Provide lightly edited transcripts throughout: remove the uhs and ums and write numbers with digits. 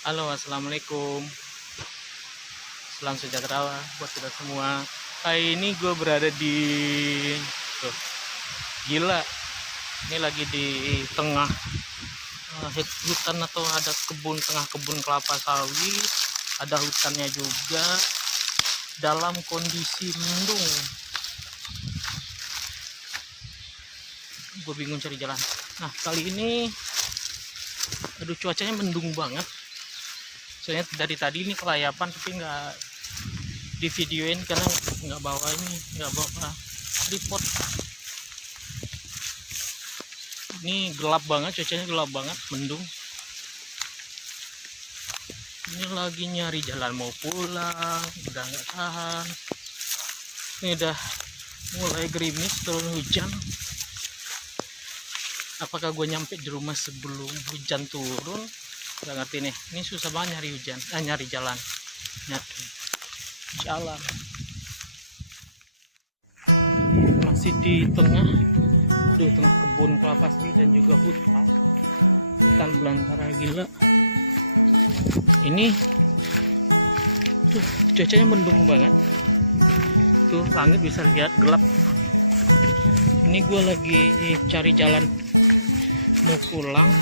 Halo, assalamualaikum. Salam sejahtera buat kita semua. Hari ini gue berada di tuh, gila. Ini lagi di tengah hutan atau ada tengah kebun kelapa sawit. Ada hutannya juga dalam kondisi mendung. Gue bingung cari jalan. Nah, kali ini aduh, cuacanya mendung banget. Soalnya dari tadi ini kelayapan tapi nggak di videoin karena nggak bawa tripod. Ini gelap banget, cuacanya gelap banget, mendung. Ini lagi nyari jalan mau pulang, udah nggak tahan. Ini udah mulai gerimis, turun hujan. Apakah gue nyampe di rumah sebelum hujan turun? Gak ngerti nih. Ini susah banget nyari jalan. Masih di tengah kebun kelapa sawit dan juga hutan belantara gila. Ini cuacanya mendung banget. Tuh langit bisa lihat gelap. Ini gue lagi cari jalan mau pulang.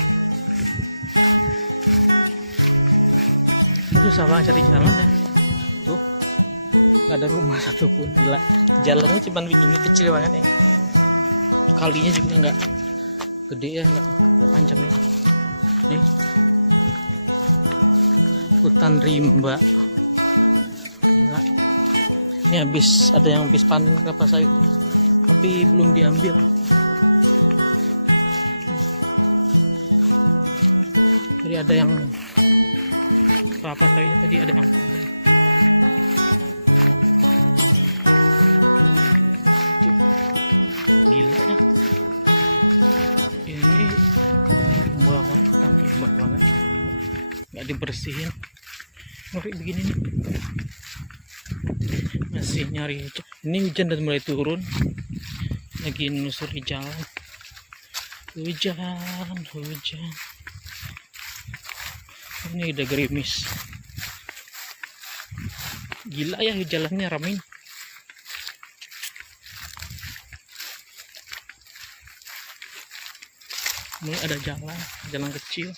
Cari jalannya nggak ada rumah satupun. Jalannya cuma begini kecil banget nih, kalinya juga nggak gede ya, macam nih. Hutan rimba. Nah, ini ada yang habis panen kelapa sawit tapi belum diambil. Ini ada yang dibersihin. Ngeri begini nih, masih nyari. Ini hujan dan mulai turun, lagi nusuri jalan. Hujan ini udah gerimis. Gila ya, jalannya ramai. Ini ada jalan kecil.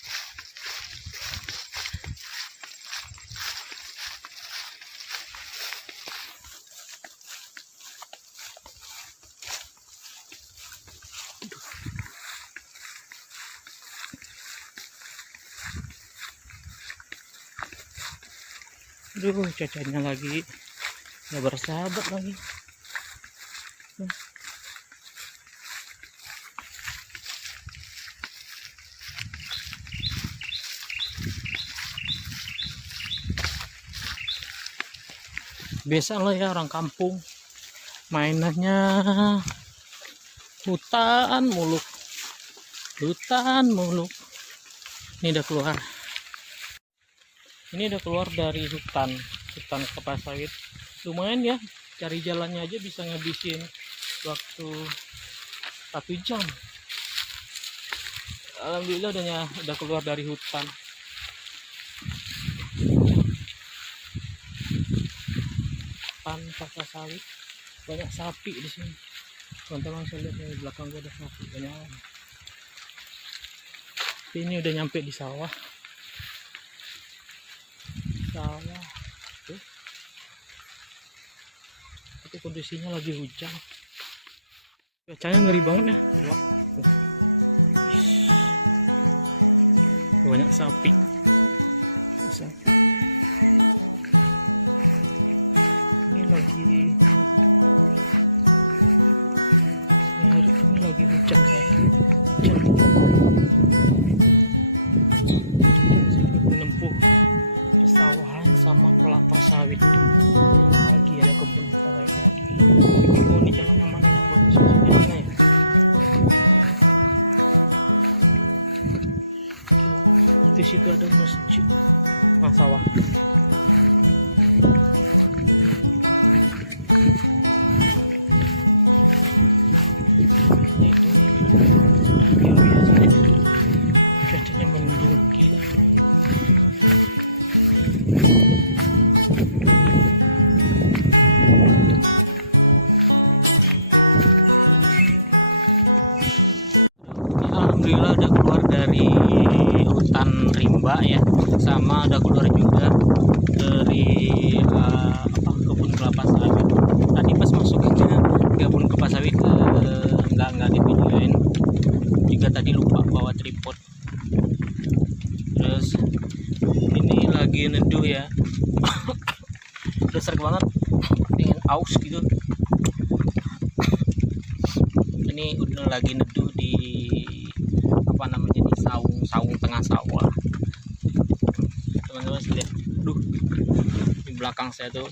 Aduh, cuacanya lagi nggak bersahabat lagi. Biasa lah ya orang kampung, mainannya hutan muluk. Ini udah keluar dari hutan kelapa sawit. Lumayan ya, cari jalannya aja bisa ngabisin waktu 1 jam. Alhamdulillah udah keluar dari hutan. Kelapa sawit, banyak sapi di sini. Teman-teman, saya lihat di belakang gua ada sapi banyak. Ini udah nyampe di sawah. Tuh. Tapi kondisinya lagi hujan. Cuacanya ngeri banget ya. Banyak sapi. udah keluar juga dari kebun kelapa sawit. Tadi pas masuknya kebun kelapa sawit nggak divideoin juga, tadi lupa bawa tripod. Terus ini lagi neduh ya. Udah sering banget pengen aus gitu. Ini udah lagi neduh di apa namanya, di saung tengah sawah. Teman-teman lihat, di belakang saya tuh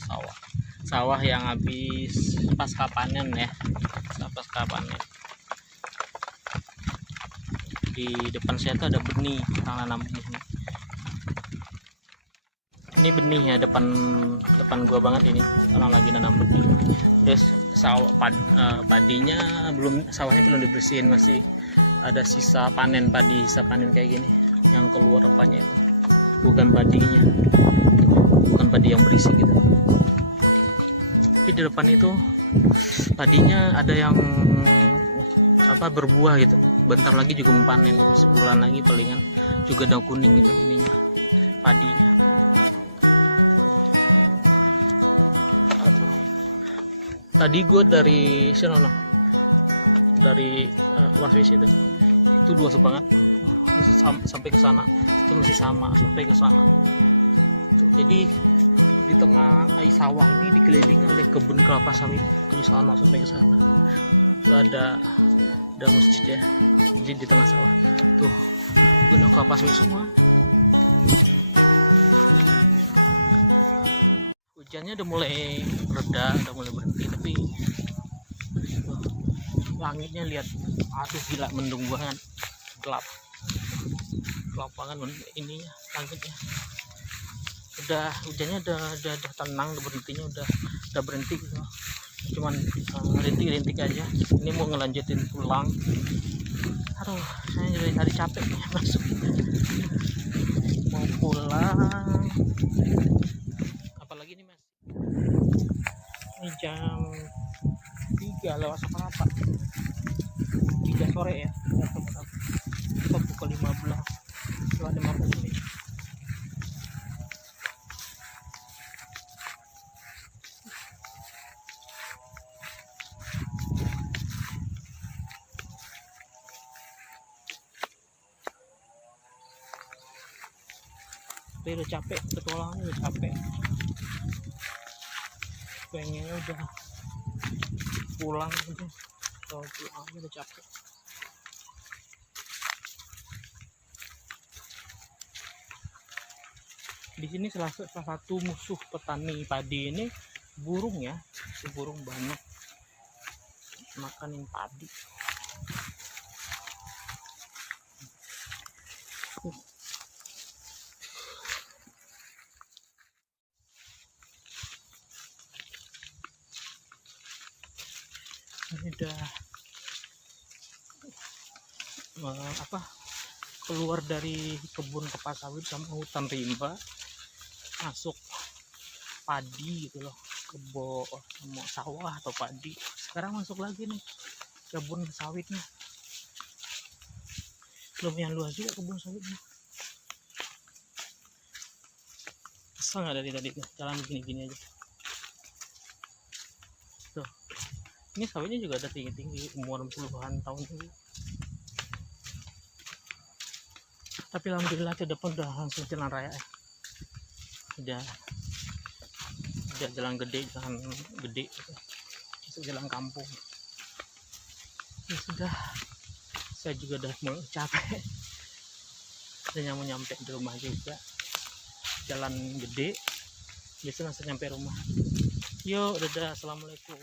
sawah yang habis pasca panen ya, pasca panen. Di depan saya tuh ada benih, orang nanam benih. Ini benih ya, depan gua banget ini, orang lagi nanam benih. Terus padinya sawahnya belum dibersihin, masih ada sisa panen kayak gini yang keluar rupanya. Bukan padi yang berisi gitu. Tapi di depan itu padinya ada yang berbuah gitu. Bentar lagi juga panen, sebulan lagi palingan juga daun kuning gitu ini padi. Tadi gue dari profesi itu luas banget, sampai ke sana, terus sampai ke sana. Jadi di tengah sawah ini dikelilingi oleh kebun kelapa sawit dari sana sampai ke sana. Itu ada masjid ya, masjid di tengah sawah. Tuh, kebun kelapa sawit semua. Hujannya udah mulai reda, udah mulai berhenti, tapi langitnya lihat, aduh gila, mendung banget, gelap banget ininya, langitnya. Hujannya udah tenang, udah berhentinya, udah berhenti gitu. Cuman rintik aja. Ini mau ngelanjutin pulang. Aduh, saya dari tadi capek nih masuk, mau pulang. Apalagi nih mas, ini jam 3 lewat seperempat, 3 sore ya, kita buka 15 menit. Tapi udah capek, petualangannya udah capek, pengennya udah pulang gitu. Kalau pulang udah capek. Di sini salah satu musuh petani padi ini burung ya, burung banyak makanin padi. Ini udah keluar dari kebun kelapa sawit sama hutan rimba, masuk padi gitu loh, mau sawah atau padi. Sekarang masuk lagi nih kebun sawitnya, lumayan luas juga kebun sawitnya. Kesel nggak dari tadi tuh jalan begini-gini aja tuh. Ini sawitnya juga ada tinggi, umur puluhan tahun dulu. Tapi alhamdulillah ke depan udah langsung jalan raya ya. Udah jalan gede gitu. Masuk jalan kampung ya. Sudah, saya juga udah mulai capek, dan mau nyampe di rumah juga. Jalan gede biasa langsung nyampe rumah. Yuk, dadah, assalamualaikum.